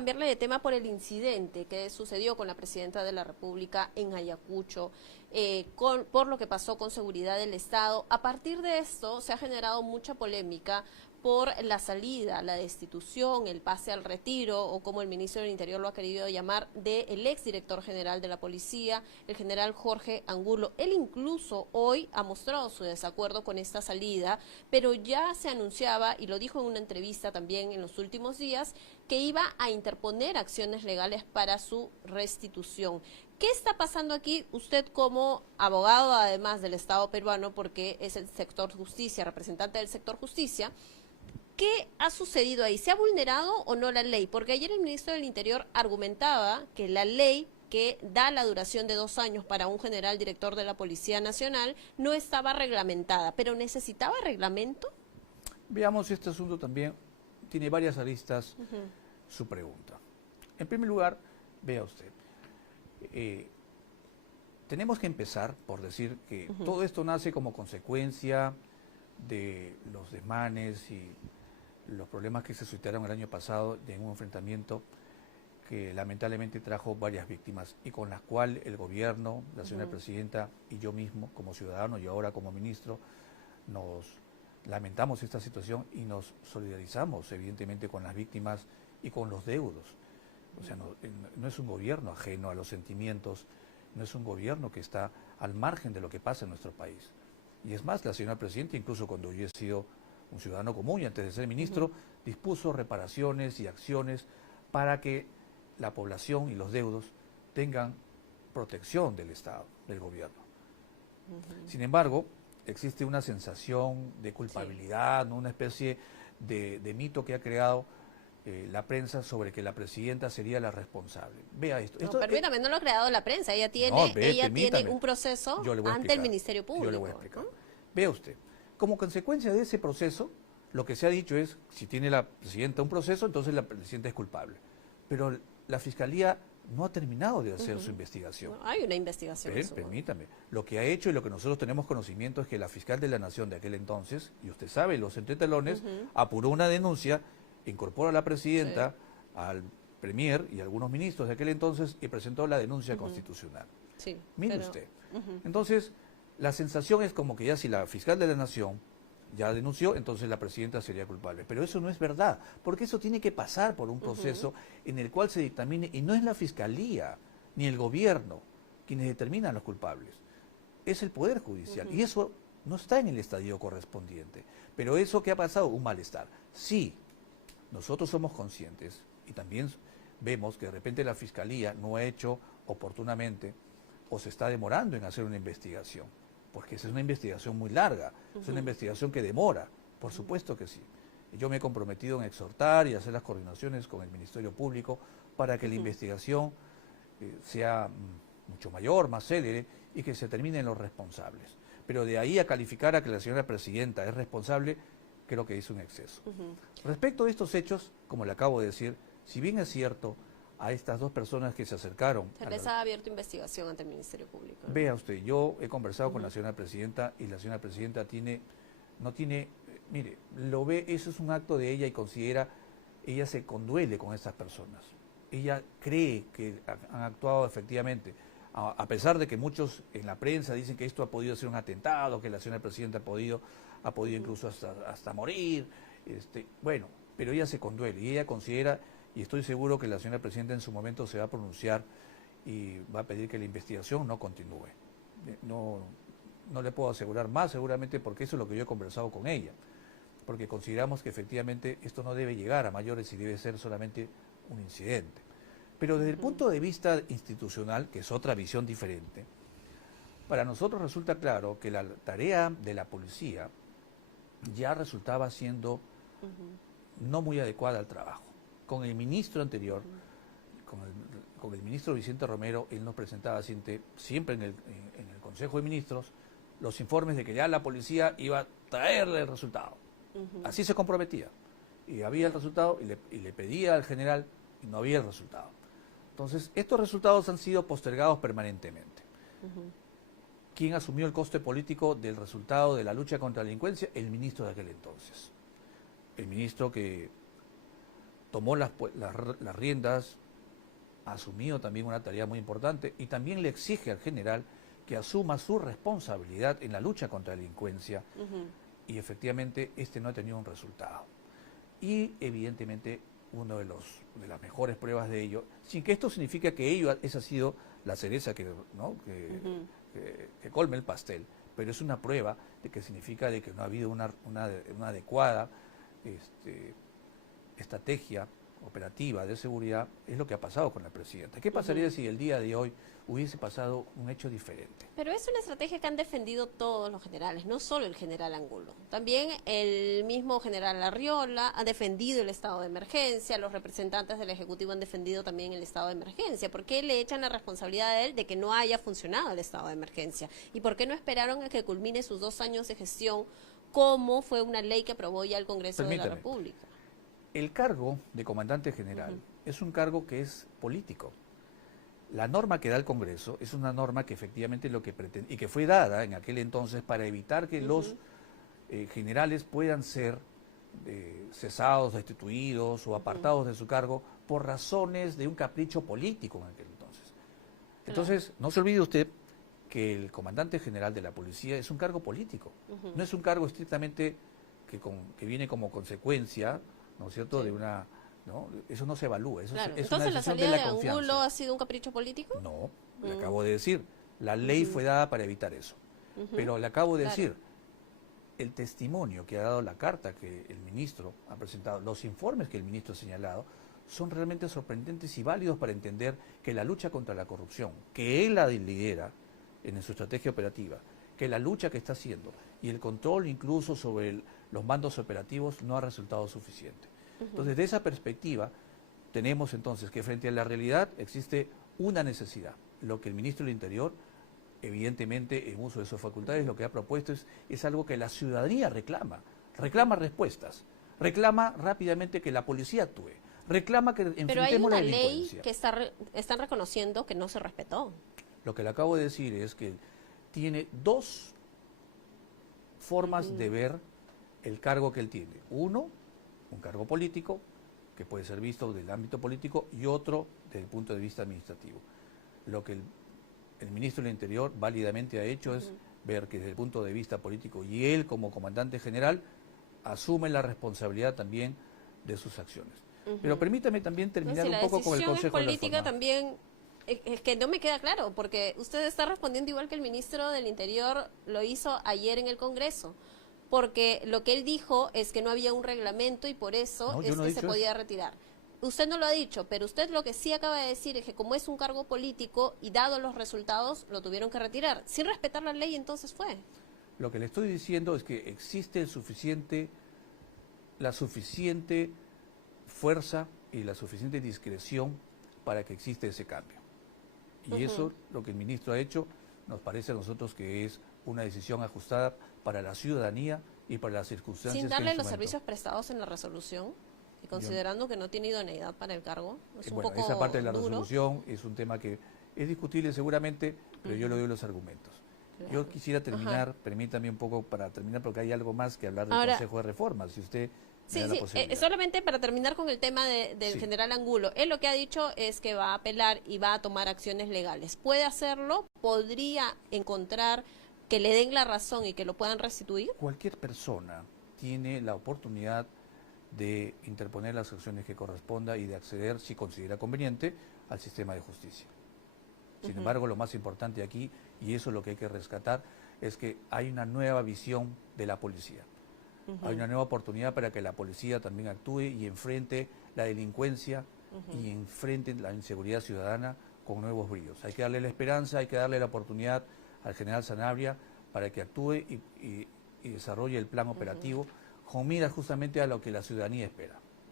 cambiarle de tema por el incidente que sucedió con la presidenta de la República en Ayacucho, por lo que pasó con seguridad del Estado. A partir de esto se ha generado mucha polémica por la salida, la destitución, el pase al retiro, o como el ministro del Interior lo ha querido llamar, del exdirector general de la policía, el general Jorge Angulo. Él incluso hoy ha mostrado su desacuerdo con esta salida, pero ya se anunciaba, y lo dijo en una entrevista también en los últimos días, que iba a interponer acciones legales para su restitución. ¿Qué está pasando aquí? Usted como abogado, además del Estado peruano, porque es el sector justicia, representante del sector justicia, ¿qué ha sucedido ahí? ¿Se ha vulnerado o no la ley? Porque ayer el ministro del Interior argumentaba que la ley que da la duración de 2 años para un general director de la Policía Nacional no estaba reglamentada, pero ¿necesitaba reglamento? Veamos, este asunto también tiene varias aristas, su pregunta. En primer lugar, vea usted, tenemos que empezar por decir que todo esto nace como consecuencia de los desmanes y los problemas que se suscitaron el año pasado en un enfrentamiento que lamentablemente trajo varias víctimas y con las cuales el gobierno, la señora presidenta y yo mismo como ciudadano y ahora como ministro nos lamentamos esta situación y nos solidarizamos evidentemente con las víctimas y con los deudos. O sea, no es un gobierno ajeno a los sentimientos, no es un gobierno que está al margen de lo que pasa en nuestro país. Y es más, la señora presidenta, incluso cuando yo he sido un ciudadano común y antes de ser ministro, dispuso reparaciones y acciones para que la población y los deudos tengan protección del Estado, del gobierno. Sin embargo, existe una sensación de culpabilidad, ¿no? Una especie de mito que ha creado la prensa sobre que la presidenta sería la responsable. Vea esto. No, permítame, no lo ha creado la prensa, ella tiene, tiene un proceso ante el Ministerio Público. Yo le voy a explicar. Vea usted, como consecuencia de ese proceso, lo que se ha dicho es, si tiene la presidenta un proceso, entonces la presidenta es culpable. Pero la Fiscalía no ha terminado de hacer su investigación. No, hay una investigación. Permítame. Lo que ha hecho y lo que nosotros tenemos conocimiento es que la fiscal de la Nación de aquel entonces, y usted sabe, los entretelones, apuró una denuncia, incorporó a la presidenta, al premier y algunos ministros de aquel entonces y presentó la denuncia constitucional. Mire usted. Entonces, la sensación es como que ya si la fiscal de la Nación ya denunció, entonces la presidenta sería culpable. Pero eso no es verdad, porque eso tiene que pasar por un proceso en el cual se dictamine, y no es la Fiscalía ni el gobierno quienes determinan los culpables, es el Poder Judicial, y eso no está en el estadio correspondiente. Pero eso que ha pasado, un malestar. Sí, nosotros somos conscientes, y también vemos que de repente la Fiscalía no ha hecho oportunamente, o se está demorando en hacer una investigación, porque es una investigación muy larga, es una investigación que demora, por supuesto que sí. Y yo me he comprometido en exhortar y hacer las coordinaciones con el Ministerio Público para que la investigación sea mucho mayor, más célere, y que se terminen los responsables. Pero de ahí a calificar a que la señora presidenta es responsable, creo que es un exceso. Respecto a estos hechos, como le acabo de decir, si bien es cierto, a estas dos personas que se acercaron. Se les ha abierto investigación ante el Ministerio Público. Vea usted, yo he conversado con la señora presidenta y la señora presidenta no tiene, mire, lo ve, eso es un acto de ella y considera, ella se conduele con estas personas. Ella cree que han actuado efectivamente, a pesar de que muchos en la prensa dicen que esto ha podido ser un atentado, que la señora presidenta ha podido incluso hasta morir, bueno, pero ella se conduele y ella considera. Y estoy seguro que la señora presidenta en su momento se va a pronunciar y va a pedir que la investigación no continúe. No le puedo asegurar más, seguramente, porque eso es lo que yo he conversado con ella. Porque consideramos que efectivamente esto no debe llegar a mayores y debe ser solamente un incidente. Pero desde el punto de vista institucional, que es otra visión diferente, para nosotros resulta claro que la tarea de la policía ya resultaba siendo no muy adecuada al trabajo. Con el ministro anterior, con el ministro Vicente Romero, él nos presentaba siempre en el Consejo de Ministros los informes de que ya la policía iba a traerle el resultado. Así se comprometía. Y había el resultado y le pedía al general y no había el resultado. Entonces, estos resultados han sido postergados permanentemente. ¿Quién asumió el coste político del resultado de la lucha contra la delincuencia? El ministro de aquel entonces. El ministro que tomó las riendas, ha asumido también una tarea muy importante y también le exige al general que asuma su responsabilidad en la lucha contra la delincuencia y efectivamente no ha tenido un resultado. Y evidentemente de las mejores pruebas de ello, sin que esto signifique que esa ha sido la cereza que colme el pastel, pero es una prueba de que significa de que no ha habido una adecuada estrategia operativa de seguridad. Es lo que ha pasado con la presidenta. ¿Qué pasaría si el día de hoy hubiese pasado un hecho diferente? Pero es una estrategia que han defendido todos los generales, no solo el general Angulo. También el mismo general Arriola ha defendido el estado de emergencia, los representantes del Ejecutivo han defendido también el estado de emergencia. ¿Por qué le echan la responsabilidad a él de que no haya funcionado el estado de emergencia? ¿Y por qué no esperaron a que culmine sus 2 años de gestión, como fue una ley que aprobó ya el Congreso de la República? El cargo de comandante general es un cargo que es político. La norma que da el Congreso es una norma que efectivamente lo que pretende, y que fue dada en aquel entonces para evitar que los generales puedan ser cesados, destituidos o apartados de su cargo por razones de un capricho político en aquel entonces. Entonces, no se olvide usted que el comandante general de la policía es un cargo político, no es un cargo estrictamente que viene como consecuencia, ¿no es cierto?, de una... ¿no? Eso no se evalúa. Eso es Entonces, una ¿la salida de Angulo ha sido un capricho político? No, le acabo de decir. La ley fue dada para evitar eso. Pero le acabo de decir, el testimonio que ha dado la carta que el ministro ha presentado, los informes que el ministro ha señalado, son realmente sorprendentes y válidos para entender que la lucha contra la corrupción, que él la lidera en su estrategia operativa, que la lucha que está haciendo y el control incluso sobre los mandos operativos no ha resultado suficiente. Entonces, de esa perspectiva, tenemos entonces que frente a la realidad existe una necesidad. Lo que el ministro del Interior, evidentemente, en uso de sus facultades, lo que ha propuesto es algo que la ciudadanía reclama respuestas, reclama rápidamente que la policía actúe, reclama que enfrentemos la delincuencia. Pero hay una ley que están reconociendo que no se respetó. Lo que le acabo de decir es que tiene 2 formas de ver el cargo que él tiene. Uno, un cargo político, que puede ser visto desde el ámbito político, y otro desde el punto de vista administrativo. Lo que el ministro del Interior válidamente ha hecho es ver que desde el punto de vista político, y él como comandante general, asume la responsabilidad también de sus acciones. Pero permítame también terminar un poco con el Consejo de política también. Es que no me queda claro, porque usted está respondiendo igual que el ministro del Interior lo hizo ayer en el Congreso, porque lo que él dijo es que no había un reglamento y por eso se podía retirar. Usted no lo ha dicho, pero usted lo que sí acaba de decir es que como es un cargo político y dados los resultados, lo tuvieron que retirar. Sin respetar la ley, entonces fue. Lo que le estoy diciendo es que existe la suficiente fuerza y la suficiente discreción para que exista ese cambio. Y eso, lo que el ministro ha hecho, nos parece a nosotros que es una decisión ajustada para la ciudadanía y para las circunstancias. Sin darle los servicios prestados en la resolución y considerando que no tiene idoneidad para el cargo. Es un poco esa parte de la duro. resolución es un tema que es discutible seguramente, pero yo le doy los argumentos. Claro. Yo quisiera terminar, permítame un poco para terminar, porque hay algo más que hablar del Consejo de Reforma. Si usted solamente para terminar con el tema del general Angulo. Él lo que ha dicho es que va a apelar y va a tomar acciones legales. ¿Puede hacerlo? ¿Podría encontrar que le den la razón y que lo puedan restituir? Cualquier persona tiene la oportunidad de interponer las acciones que corresponda y de acceder, si considera conveniente, al sistema de justicia. Sin embargo, lo más importante aquí, y eso es lo que hay que rescatar, es que hay una nueva visión de la policía. Hay una nueva oportunidad para que la policía también actúe y enfrente la delincuencia y enfrente la inseguridad ciudadana con nuevos bríos. Hay que darle la esperanza, hay que darle la oportunidad al general Sanabria para que actúe y desarrolle el plan operativo con miras justamente a lo que la ciudadanía espera.